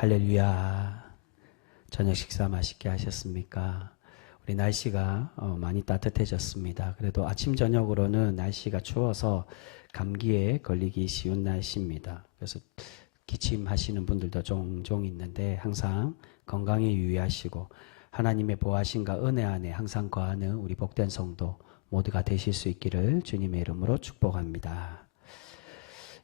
할렐루야. 저녁 식사 맛있게 하셨습니까? 우리 날씨가 많이 따뜻해졌습니다. 그래도 아침 저녁으로는 날씨가 추워서 감기에 걸리기 쉬운 날씨입니다. 그래서 기침하시는 분들도 종종 있는데 항상 건강에 유의하시고 하나님의 보호하심과 은혜 안에 항상 거하는 우리 복된 성도 모두가 되실 수 있기를 주님의 이름으로 축복합니다.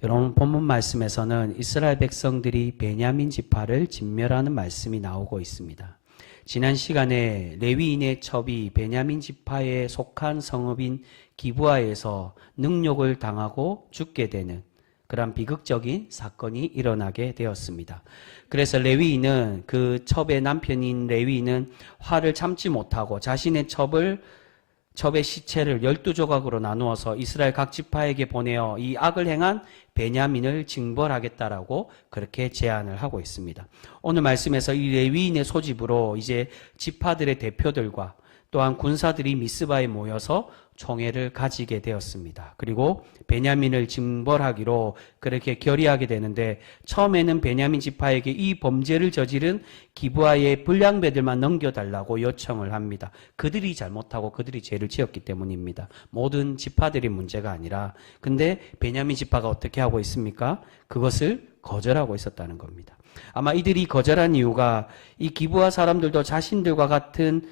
여러분, 본문 말씀에서는 이스라엘 백성들이 베냐민 지파를 진멸하는 말씀이 나오고 있습니다. 지난 시간에 레위인의 첩이 베냐민 지파에 속한 성읍인 기브아에서 능욕을 당하고 죽게 되는 그런 비극적인 사건이 일어나게 되었습니다. 그래서 레위인은 그 첩의 남편인 레위인은 화를 참지 못하고 자신의 첩의 시체를 12조각으로 나누어서 이스라엘 각 지파에게 보내어 이 악을 행한 베냐민을 징벌하겠다라고 그렇게 제안을 하고 있습니다. 오늘 말씀에서 이 레위인의 소집으로 이제 지파들의 대표들과 또한 군사들이 미스바에 모여서 총회를 가지게 되었습니다. 그리고 베냐민을 징벌하기로 그렇게 결의하게 되는데, 처음에는 베냐민 지파에게 이 범죄를 저지른 기브아의 불량배들만 넘겨달라고 요청을 합니다. 그들이 잘못하고 그들이 죄를 지었기 때문입니다. 모든 지파들이 문제가 아니라. 근데 베냐민 지파가 어떻게 하고 있습니까? 그것을 거절하고 있었다는 겁니다. 아마 이들이 거절한 이유가 이 기브아 사람들도 자신들과 같은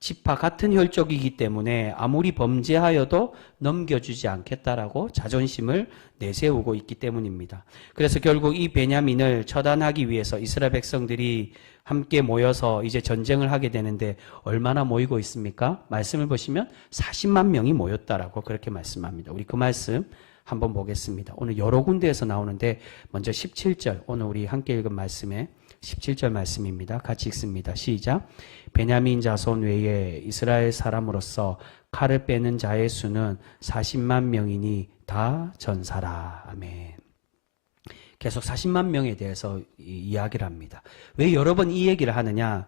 지파, 같은 혈족이기 때문에 아무리 범죄하여도 넘겨주지 않겠다라고 자존심을 내세우고 있기 때문입니다. 그래서 결국 이 베냐민을 처단하기 위해서 이스라엘 백성들이 함께 모여서 이제 전쟁을 하게 되는데, 얼마나 모이고 있습니까? 말씀을 보시면 40만 명이 모였다라고 그렇게 말씀합니다. 우리 그 말씀 한번 보겠습니다. 오늘 여러 군데에서 나오는데, 먼저 17절, 오늘 우리 함께 읽은 말씀에 17절 말씀입니다. 같이 읽습니다. 시작. 베냐민 자손 외에 이스라엘 사람으로서 칼을 빼는 자의 수는 40만 명이니 다 전사라. 아멘. 계속 40만 명에 대해서 이야기를 합니다. 왜 여러 번 이 얘기를 하느냐?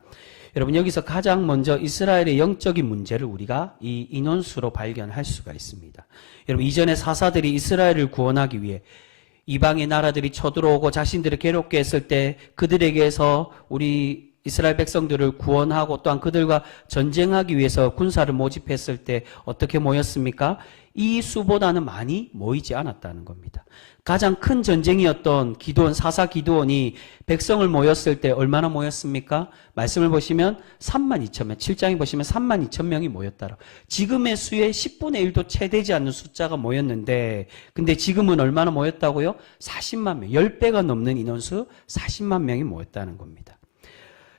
여러분, 여기서 가장 먼저 이스라엘의 영적인 문제를 우리가 이 인원수로 발견할 수가 있습니다. 여러분, 이전에 사사들이 이스라엘을 구원하기 위해 이방의 나라들이 쳐들어오고 자신들을 괴롭게 했을 때 그들에게서 우리 이스라엘 백성들을 구원하고 또한 그들과 전쟁하기 위해서 군사를 모집했을 때 어떻게 모였습니까? 이 수보다는 많이 모이지 않았다는 겁니다. 가장 큰 전쟁이었던 기드온, 사사 기드온이 백성을 모였을 때 얼마나 모였습니까? 말씀을 보시면 32,000명, 7장에 보시면 32,000명이 모였다라. 지금의 수의 10분의 1도 채 되지 않는 숫자가 모였는데, 근데 지금은 얼마나 모였다고요? 40만 명, 10배가 넘는 인원수 40만 명이 모였다는 겁니다.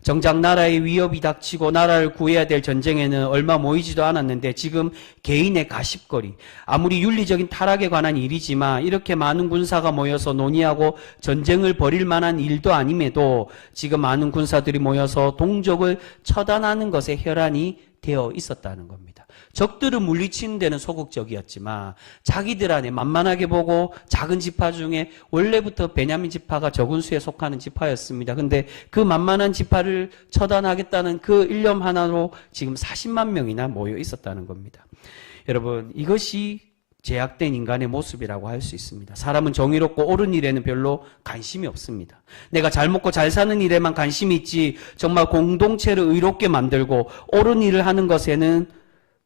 정작 나라의 위협이 닥치고 나라를 구해야 될 전쟁에는 얼마 모이지도 않았는데, 지금 개인의 가십거리, 아무리 윤리적인 타락에 관한 일이지만 이렇게 많은 군사가 모여서 논의하고 전쟁을 벌일 만한 일도 아님에도 지금 많은 군사들이 모여서 동족을 처단하는 것에 혈안이 되어 있었다는 겁니다. 적들을 물리치는 데는 소극적이었지만 자기들 안에 만만하게 보고 작은 지파 중에 원래부터 베냐민 지파가 적은 수에 속하는 지파였습니다. 근데 그 만만한 지파를 처단하겠다는 그 일념 하나로 지금 40만 명이나 모여 있었다는 겁니다. 여러분, 이것이 제약된 인간의 모습이라고 할 수 있습니다. 사람은 정의롭고 옳은 일에는 별로 관심이 없습니다. 내가 잘 먹고 잘 사는 일에만 관심이 있지, 정말 공동체를 의롭게 만들고 옳은 일을 하는 것에는,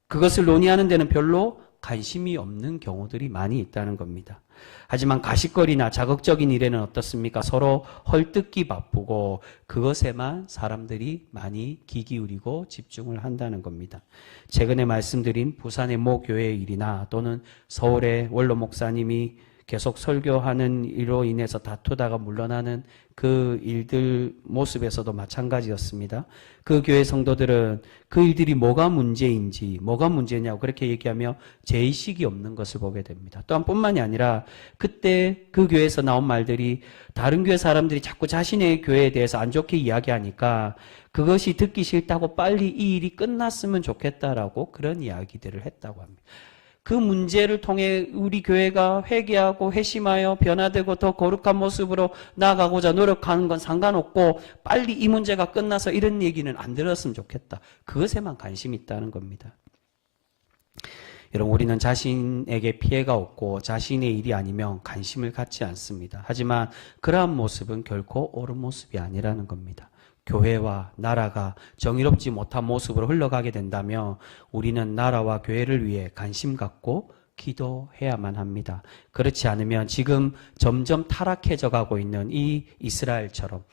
그것을 논의하는 데는 별로 관심이 없는 경우들이 많이 있다는 겁니다. 하지만 가십거리나 자극적인 일에는 어떻습니까? 서로 헐뜯기 바쁘고 그것에만 사람들이 많이 귀 기울이고 집중을 한다는 겁니다. 최근에 말씀드린 부산의 모 교회의 일이나 또는 서울의 원로 목사님이 계속 설교하는 일로 인해서 다투다가 물러나는 그 일들 모습에서도 마찬가지였습니다. 그 교회 성도들은 그 일들이 뭐가 문제인지, 뭐가 문제냐고 그렇게 얘기하며 죄의식이 없는 것을 보게 됩니다. 또한 뿐만이 아니라 그때 그 교회에서 나온 말들이 다른 교회 사람들이 자꾸 자신의 교회에 대해서 안 좋게 이야기하니까 그것이 듣기 싫다고 빨리 이 일이 끝났으면 좋겠다라고 그런 이야기들을 했다고 합니다. 그 문제를 통해 우리 교회가 회개하고 회심하여 변화되고 더 거룩한 모습으로 나아가고자 노력하는 건 상관없고, 빨리 이 문제가 끝나서 이런 얘기는 안 들었으면 좋겠다. 그것에만 관심이 있다는 겁니다. 여러분, 우리는 자신에게 피해가 없고 자신의 일이 아니면 관심을 갖지 않습니다. 하지만 그러한 모습은 결코 옳은 모습이 아니라는 겁니다. 교회와 나라가 정의롭지 못한 모습으로 흘러가게 된다면 우리는 나라와 교회를 위해 관심 갖고 기도해야만 합니다. 그렇지 않으면 지금 점점 타락해져 가고 있는 이 이스라엘처럼,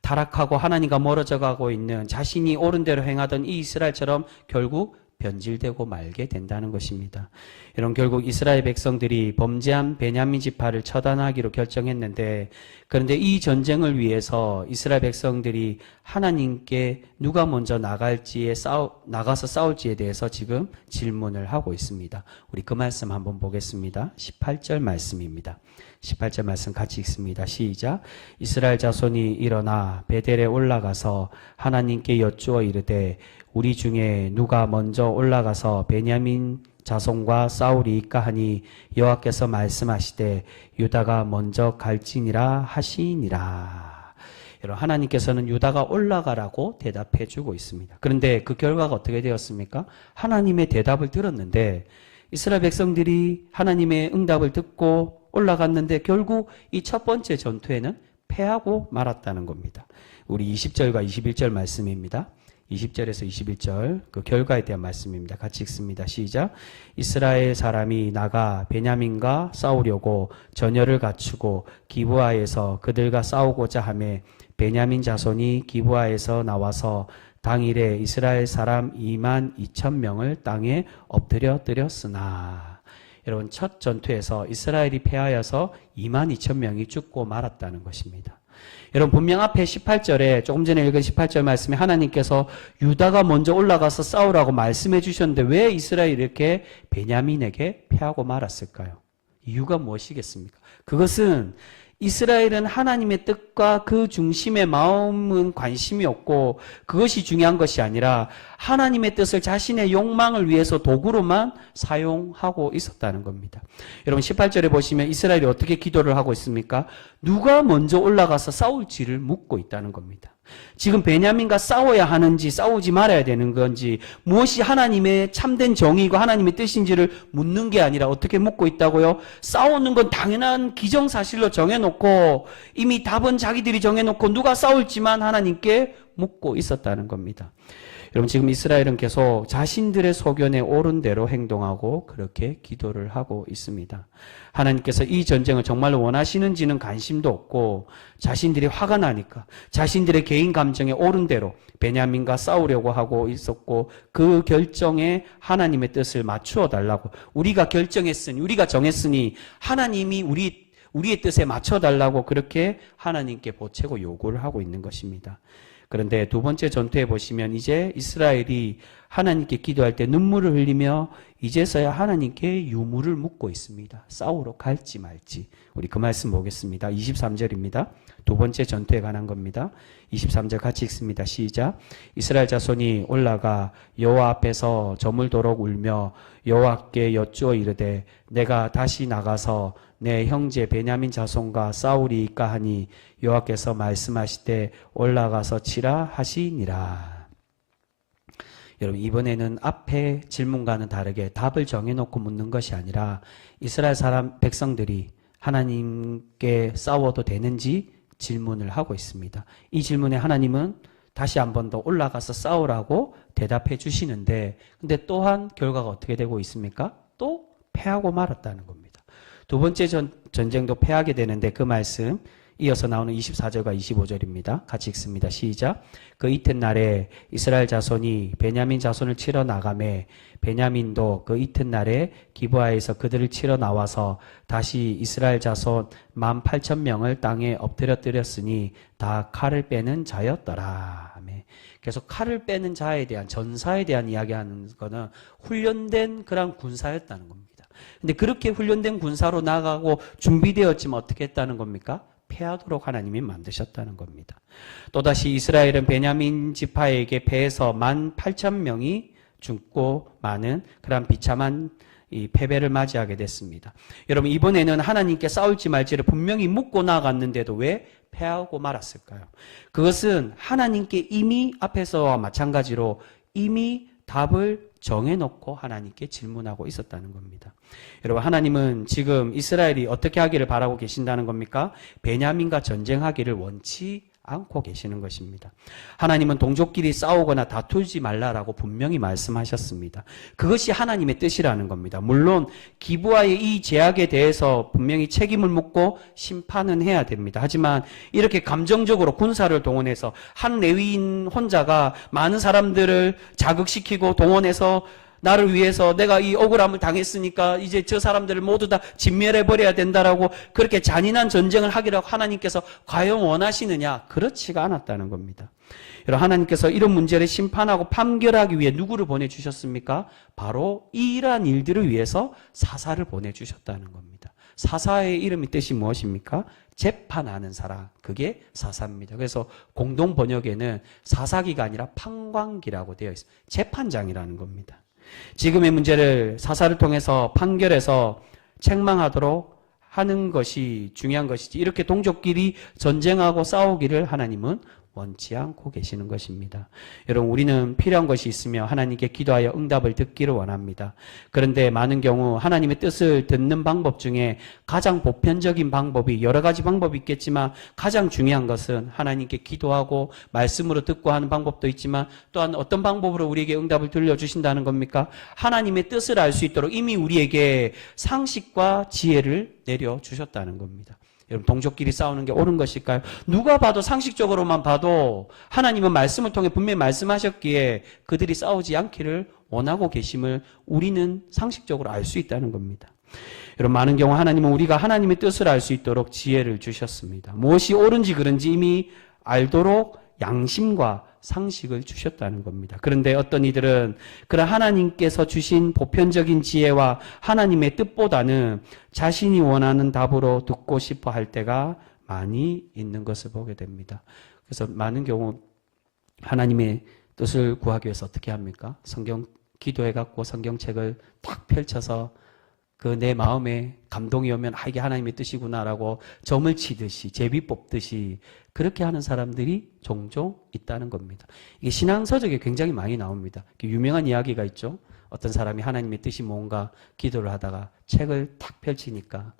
타락하고 하나님과 멀어져 가고 있는, 자신이 옳은 대로 행하던 이 이스라엘처럼 결국 변질되고 말게 된다는 것입니다. 여러분, 결국 이스라엘 백성들이 범죄한 베냐민 지파를 처단하기로 결정했는데, 그런데 이 전쟁을 위해서 이스라엘 백성들이 하나님께 누가 먼저 나가서 싸울지에 대해서 지금 질문을 하고 있습니다. 우리 그 말씀 한번 보겠습니다. 18절 말씀입니다. 18절 말씀 같이 읽습니다. 시작. 이스라엘 자손이 일어나 베델에 올라가서 하나님께 여쭈어 이르되 우리 중에 누가 먼저 올라가서 베냐민 자손과 싸우리이까 하니 여호와께서 말씀하시되 유다가 먼저 갈지니라 하시니라. 여러분, 하나님께서는 유다가 올라가라고 대답해 주고 있습니다. 그런데 그 결과가 어떻게 되었습니까? 하나님의 대답을 들었는데 이스라엘 백성들이 하나님의 응답을 듣고 올라갔는데 결국 이 첫 번째 전투에는 패하고 말았다는 겁니다. 우리 20절과 21절 말씀입니다. 20절에서 21절 그 결과에 대한 말씀입니다. 같이 읽습니다. 시작. 이스라엘 사람이 나가 베냐민과 싸우려고 전열을 갖추고 기브아에서 그들과 싸우고자 하매 베냐민 자손이 기브아에서 나와서 당일에 이스라엘 사람 2만 2천 명을 땅에 엎드려 드렸으나, 여러분, 첫 전투에서 이스라엘이 패하여서 2만 2천 명이 죽고 말았다는 것입니다. 여러분, 분명 앞에 18절에 조금 전에 읽은 18절 말씀에 하나님께서 유다가 먼저 올라가서 싸우라고 말씀해 주셨는데 왜 이스라엘이 이렇게 베냐민에게 패하고 말았을까요? 이유가 무엇이겠습니까? 그것은 이스라엘은 하나님의 뜻과 그 중심의 마음은 관심이 없고 그것이 중요한 것이 아니라 하나님의 뜻을 자신의 욕망을 위해서 도구로만 사용하고 있었다는 겁니다. 여러분, 18절에 보시면 이스라엘이 어떻게 기도를 하고 있습니까? 누가 먼저 올라가서 싸울지를 묻고 있다는 겁니다. 지금 베냐민과 싸워야 하는지 싸우지 말아야 되는 건지, 무엇이 하나님의 참된 정의이고 하나님의 뜻인지를 묻는 게 아니라 어떻게 묻고 있다고요? 싸우는 건 당연한 기정사실로 정해놓고 이미 답은 자기들이 정해놓고 누가 싸울지만 하나님께 묻고 있었다는 겁니다. 여러분, 지금 이스라엘은 계속 자신들의 소견에 옳은 대로 행동하고 그렇게 기도를 하고 있습니다. 하나님께서 이 전쟁을 정말로 원하시는지는 관심도 없고 자신들이 화가 나니까 자신들의 개인 감정에 옳은 대로 베냐민과 싸우려고 하고 있었고, 그 결정에 하나님의 뜻을 맞추어 달라고, 우리가 결정했으니, 우리가 정했으니 하나님이 우리의 뜻에 맞춰 달라고 그렇게 하나님께 보채고 요구를 하고 있는 것입니다. 그런데 두 번째 전투에 보시면 이제 이스라엘이 하나님께 기도할 때 눈물을 흘리며 이제서야 하나님께 유무를 묻고 있습니다. 싸우러 갈지 말지. 우리 그 말씀 보겠습니다. 23절입니다. 두 번째 전투에 관한 겁니다. 23절 같이 읽습니다. 시작. 이스라엘 자손이 올라가 여호와 앞에서 저물도록 울며 여호와께 여쭈어 이르되 내가 다시 나가서 내 형제 베냐민 자손과 싸우리이까 하니 여호와께서 말씀하시되 올라가서 치라 하시니라. 여러분, 이번에는 앞에 질문과는 다르게 답을 정해놓고 묻는 것이 아니라 이스라엘 사람 백성들이 하나님께 싸워도 되는지 질문을 하고 있습니다. 이 질문에 하나님은 다시 한 번 더 올라가서 싸우라고 대답해 주시는데, 근데 또한 결과가 어떻게 되고 있습니까? 또 패하고 말았다는 겁니다. 두 번째 전쟁도 패하게 되는데 그 말씀 이어서 나오는 24절과 25절입니다. 같이 읽습니다. 시작. 그 이튿날에 이스라엘 자손이 베냐민 자손을 치러 나가매 베냐민도 그 이튿날에 기브아에서 그들을 치러 나와서 다시 이스라엘 자손 18,000명을 땅에 엎드려뜨렸으니 다 칼을 빼는 자였더라. 계속 칼을 빼는 자에 대한, 전사에 대한 이야기하는 것은 훈련된 그런 군사였다는 겁니다. 근데 그렇게 훈련된 군사로 나가고 준비되었지만 어떻게 했다는 겁니까? 패하도록 하나님이 만드셨다는 겁니다. 또다시 이스라엘은 베냐민 지파에게 패해서 18,000명이 죽고 많은 그런 비참한 이 패배를 맞이하게 됐습니다. 여러분, 이번에는 하나님께 싸울지 말지를 분명히 묻고 나갔는데도 왜 패하고 말았을까요? 그것은 하나님께 이미 앞에서와 마찬가지로 이미 답을 정해놓고 하나님께 질문하고 있었다는 겁니다. 여러분, 하나님은 지금 이스라엘이 어떻게 하기를 바라고 계신다는 겁니까? 베냐민과 전쟁하기를 원치 않고 계시는 것입니다. 하나님은 동족끼리 싸우거나 다투지 말라라고 분명히 말씀하셨습니다. 그것이 하나님의 뜻이라는 겁니다. 물론 기브아의 이 제약에 대해서 분명히 책임을 묻고 심판은 해야 됩니다. 하지만 이렇게 감정적으로 군사를 동원해서 한 레위인 혼자가 많은 사람들을 자극시키고 동원해서 나를 위해서 내가 이 억울함을 당했으니까 이제 저 사람들을 모두 다 진멸해버려야 된다라고 그렇게 잔인한 전쟁을 하기라고 하나님께서 과연 원하시느냐? 그렇지가 않았다는 겁니다. 여러분, 하나님께서 이런 문제를 심판하고 판결하기 위해 누구를 보내주셨습니까? 바로 이러한 일들을 위해서 사사를 보내주셨다는 겁니다. 사사의 이름이 뜻이 무엇입니까? 재판하는 사람, 그게 사사입니다. 그래서 공동 번역에는 사사기가 아니라 판관기라고 되어 있습니다. 재판장이라는 겁니다. 지금의 문제를 사사를 통해서 판결해서 책망하도록 하는 것이 중요한 것이지, 이렇게 동족끼리 전쟁하고 싸우기를 하나님은 원치 않고 계시는 것입니다. 여러분, 우리는 필요한 것이 있으며 하나님께 기도하여 응답을 듣기를 원합니다. 그런데 많은 경우 하나님의 뜻을 듣는 방법 중에 가장 보편적인 방법이, 여러 가지 방법이 있겠지만 가장 중요한 것은 하나님께 기도하고 말씀으로 듣고 하는 방법도 있지만, 또한 어떤 방법으로 우리에게 응답을 들려주신다는 겁니까? 하나님의 뜻을 알 수 있도록 이미 우리에게 상식과 지혜를 내려주셨다는 겁니다. 여러분, 동족끼리 싸우는 게 옳은 것일까요? 누가 봐도 상식적으로만 봐도 하나님은 말씀을 통해 분명히 말씀하셨기에 그들이 싸우지 않기를 원하고 계심을 우리는 상식적으로 알 수 있다는 겁니다. 여러분, 많은 경우 하나님은 우리가 하나님의 뜻을 알 수 있도록 지혜를 주셨습니다. 무엇이 옳은지 그른지 이미 알도록 양심과 상식을 주셨다는 겁니다. 그런데 어떤 이들은 그런 하나님께서 주신 보편적인 지혜와 하나님의 뜻보다는 자신이 원하는 답으로 듣고 싶어 할 때가 많이 있는 것을 보게 됩니다. 그래서 많은 경우 하나님의 뜻을 구하기 위해서 어떻게 합니까? 성경 기도해갖고 성경책을 딱 펼쳐서 그 내 마음에 감동이 오면 이게 하나님의 뜻이구나라고 점을 치듯이 제비 뽑듯이 그렇게 하는 사람들이 종종 있다는 겁니다. 이게 신앙서적에 굉장히 많이 나옵니다. 유명한 이야기가 있죠. 어떤 사람이 하나님의 뜻이 뭔가 기도를 하다가 책을 탁 펼치니까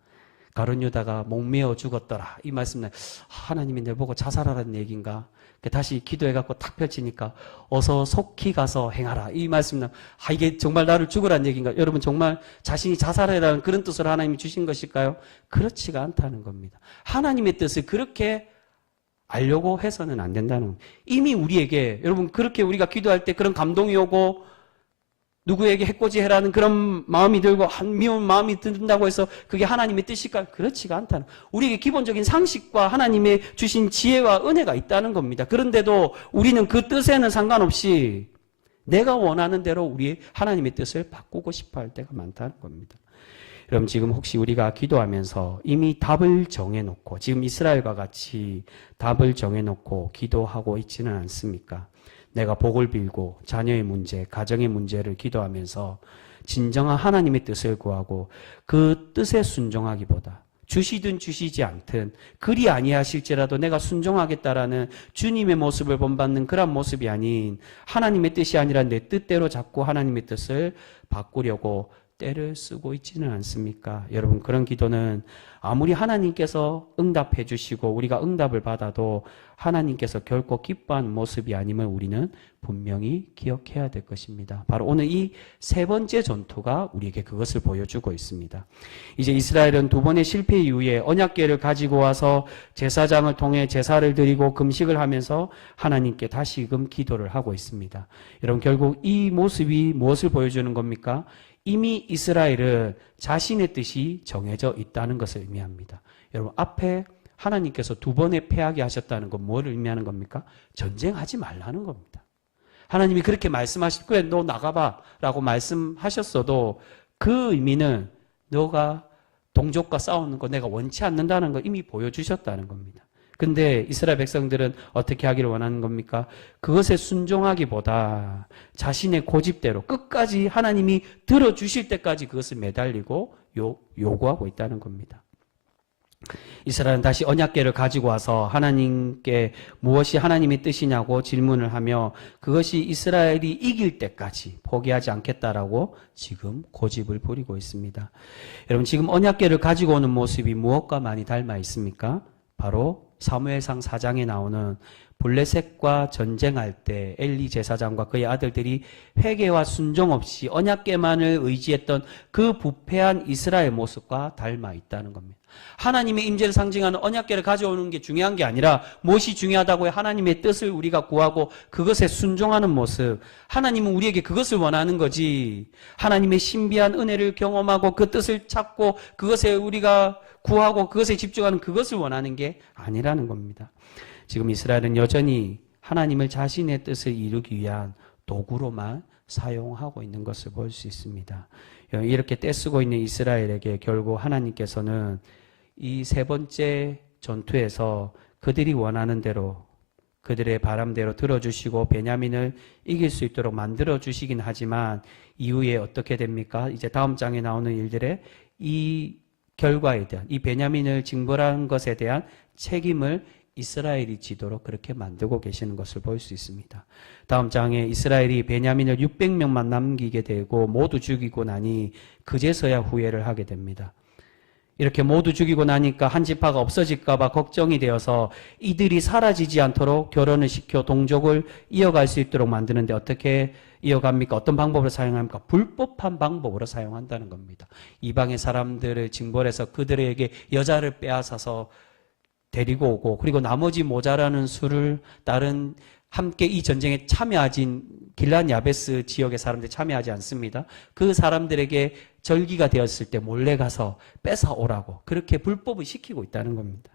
가룟 유다가 목매어 죽었더라. 이 말씀은 하나님이 내 보고 자살하라는 얘기인가? 다시 기도해갖고 탁 펼치니까 어서 속히 가서 행하라. 이 말씀은 이게 정말 나를 죽으라는 얘기인가? 여러분, 정말 자신이 자살해라는 그런 뜻으로 하나님이 주신 것일까요? 그렇지가 않다는 겁니다. 하나님의 뜻을 그렇게 알려고 해서는 안 된다는 겁니다. 이미 우리에게, 여러분, 그렇게 우리가 기도할 때 그런 감동이 오고 누구에게 해코지해라는 그런 마음이 들고 미운 마음이 든다고 해서 그게 하나님의 뜻일까요? 그렇지가 않다는, 우리에게 기본적인 상식과 하나님의 주신 지혜와 은혜가 있다는 겁니다. 그런데도 우리는 그 뜻에는 상관없이 내가 원하는 대로 우리 하나님의 뜻을 바꾸고 싶어 할 때가 많다는 겁니다. 여러분, 지금 혹시 우리가 기도하면서 이미 답을 정해놓고, 지금 이스라엘과 같이 답을 정해놓고 기도하고 있지는 않습니까? 내가 복을 빌고 자녀의 문제, 가정의 문제를 기도하면서 진정한 하나님의 뜻을 구하고 그 뜻에 순종하기보다 주시든 주시지 않든 그리 아니하실지라도 내가 순종하겠다라는 주님의 모습을 본받는 그런 모습이 아닌, 하나님의 뜻이 아니라 내 뜻대로 자꾸 하나님의 뜻을 바꾸려고 때를 쓰고 있지는 않습니까? 여러분, 그런 기도는 아무리 하나님께서 응답해 주시고 우리가 응답을 받아도 하나님께서 결코 기뻐하는 모습이 아님을 우리는 분명히 기억해야 될 것입니다. 바로 오늘 이 세 번째 전투가 우리에게 그것을 보여주고 있습니다. 이제 이스라엘은 두 번의 실패 이후에 언약궤를 가지고 와서 제사장을 통해 제사를 드리고 금식을 하면서 하나님께 다시금 기도를 하고 있습니다. 여러분, 결국 이 모습이 무엇을 보여주는 겁니까? 이미 이스라엘은 자신의 뜻이 정해져 있다는 것을 의미합니다. 여러분, 앞에 하나님께서 두 번에 패하게 하셨다는 건 뭘 의미하는 겁니까? 전쟁하지 말라는 겁니다. 하나님이 그렇게 말씀하실 거야, 너 나가봐 라고 말씀하셨어도 그 의미는 너가 동족과 싸우는 거 내가 원치 않는다는 거 이미 보여주셨다는 겁니다. 근데 이스라엘 백성들은 어떻게 하기를 원하는 겁니까? 그것에 순종하기보다 자신의 고집대로 끝까지 하나님이 들어주실 때까지 그것을 매달리고 요구하고 있다는 겁니다. 이스라엘은 다시 언약궤를 가지고 와서 하나님께 무엇이 하나님의 뜻이냐고 질문을 하며 그것이 이스라엘이 이길 때까지 포기하지 않겠다라고 지금 고집을 부리고 있습니다. 여러분, 지금 언약궤를 가지고 오는 모습이 무엇과 많이 닮아 있습니까? 바로 사무엘상 4장에 나오는 블레셋과 전쟁할 때 엘리 제사장과 그의 아들들이 회개와 순종 없이 언약궤만을 의지했던 그 부패한 이스라엘 모습과 닮아 있다는 겁니다. 하나님의 임재를 상징하는 언약궤를 가져오는 게 중요한 게 아니라 무엇이 중요하다고요? 하나님의 뜻을 우리가 구하고 그것에 순종하는 모습. 하나님은 우리에게 그것을 원하는 거지. 하나님의 신비한 은혜를 경험하고 그 뜻을 찾고 그것에 우리가 구하고 그것에 집중하는 그것을 원하는 게 아니라는 겁니다. 지금 이스라엘은 여전히 하나님을 자신의 뜻을 이루기 위한 도구로만 사용하고 있는 것을 볼 수 있습니다. 이렇게 떼쓰고 있는 이스라엘에게 결국 하나님께서는 이 세 번째 전투에서 그들이 원하는 대로 그들의 바람대로 들어주시고 베냐민을 이길 수 있도록 만들어주시긴 하지만 이후에 어떻게 됩니까? 이제 다음 장에 나오는 일들의 이 결과에 대한 이 베냐민을 징벌한 것에 대한 책임을 이스라엘이 지도록 그렇게 만들고 계시는 것을 볼 수 있습니다. 다음 장에 이스라엘이 베냐민을 600명만 남기게 되고 모두 죽이고 나니 그제서야 후회를 하게 됩니다. 이렇게 모두 죽이고 나니까 한 지파가 없어질까 봐 걱정이 되어서 이들이 사라지지 않도록 결혼을 시켜 동족을 이어갈 수 있도록 만드는데 어떻게 이어갑니까? 어떤 방법을 사용합니까? 불법한 방법으로 사용한다는 겁니다. 이방의 사람들을 징벌해서 그들에게 여자를 빼앗아서 데리고 오고 그리고 나머지 모자라는 수를 다른 함께 이 전쟁에 참여하진 길란 야베스 지역의 사람들이 참여하지 않습니다. 그 사람들에게 절기가 되었을 때 몰래 가서 뺏어 오라고 그렇게 불법을 시키고 있다는 겁니다.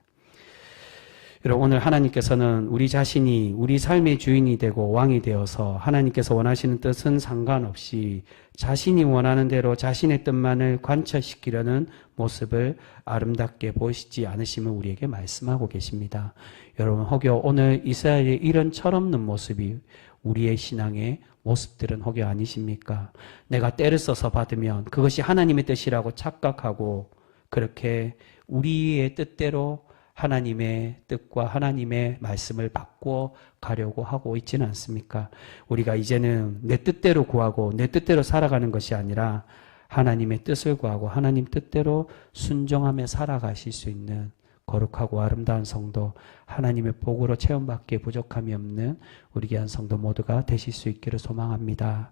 여러분, 오늘 하나님께서는 우리 자신이 우리 삶의 주인이 되고 왕이 되어서 하나님께서 원하시는 뜻은 상관없이 자신이 원하는 대로 자신의 뜻만을 관철시키려는 모습을 아름답게 보시지 않으시면 우리에게 말씀하고 계십니다. 여러분, 혹여 오늘 이스라엘의 이런 철없는 모습이 우리의 신앙의 모습들은 혹여 아니십니까? 내가 때를 써서 받으면 그것이 하나님의 뜻이라고 착각하고 그렇게 우리의 뜻대로 하나님의 뜻과 하나님의 말씀을 바꾸어 가려고 하고 있지는 않습니까? 우리가 이제는 내 뜻대로 구하고 내 뜻대로 살아가는 것이 아니라 하나님의 뜻을 구하고 하나님 뜻대로 순종하며 살아가실 수 있는 거룩하고 아름다운 성도, 하나님의 복으로 체험받기에 부족함이 없는 우리 귀한 성도 모두가 되실 수 있기를 소망합니다.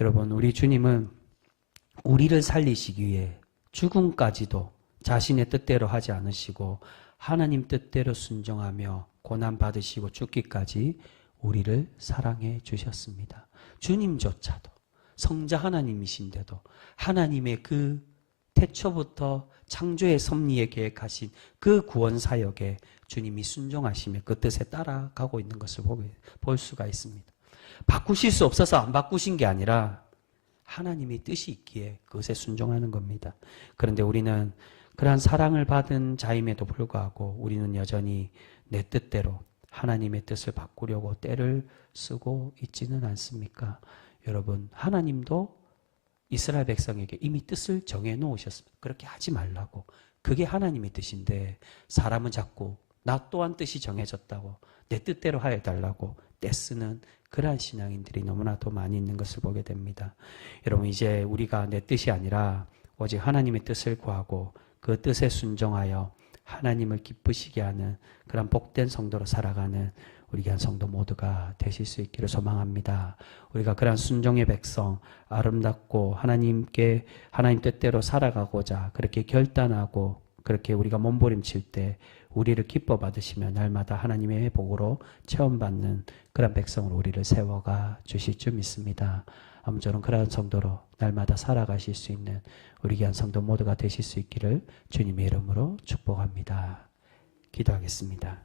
여러분, 우리 주님은 우리를 살리시기 위해 죽음까지도 자신의 뜻대로 하지 않으시고 하나님 뜻대로 순종하며 고난 받으시고 죽기까지 우리를 사랑해 주셨습니다. 주님조차도 성자 하나님이신데도 하나님의 그 태초부터 창조의 섭리에 계획하신 그 구원 사역에 주님이 순종하시며 그 뜻에 따라가고 있는 것을 볼 수가 있습니다. 바꾸실 수 없어서 안 바꾸신 게 아니라 하나님의 뜻이 있기에 그것에 순종하는 겁니다. 그런데 우리는 그러한 사랑을 받은 자임에도 불구하고 우리는 여전히 내 뜻대로 하나님의 뜻을 바꾸려고 때를 쓰고 있지는 않습니까? 여러분, 하나님도 이스라엘 백성에게 이미 뜻을 정해 놓으셨습니다. 그렇게 하지 말라고. 그게 하나님의 뜻인데 사람은 자꾸 나 또한 뜻이 정해졌다고 내 뜻대로 하여 달라고 떼쓰는 그러한 신앙인들이 너무나도 많이 있는 것을 보게 됩니다. 여러분, 이제 우리가 내 뜻이 아니라 오직 하나님의 뜻을 구하고 그 뜻에 순종하여 하나님을 기쁘시게 하는 그런 복된 성도로 살아가는 우리 귀한 성도 모두가 되실 수 있기를 소망합니다. 우리가 그러한 순종의 백성, 아름답고 하나님께 하나님 뜻대로 살아가고자 그렇게 결단하고 그렇게 우리가 몸부림칠 때 우리를 기뻐 받으시며 날마다 하나님의 복으로 체험받는 그런 백성으로 우리를 세워가 주실 줄 믿습니다. 아무쪼록 그러한 성도로 날마다 살아가실 수 있는 우리 귀한 성도 모두가 되실 수 있기를 주님의 이름으로 축복합니다. 기도하겠습니다.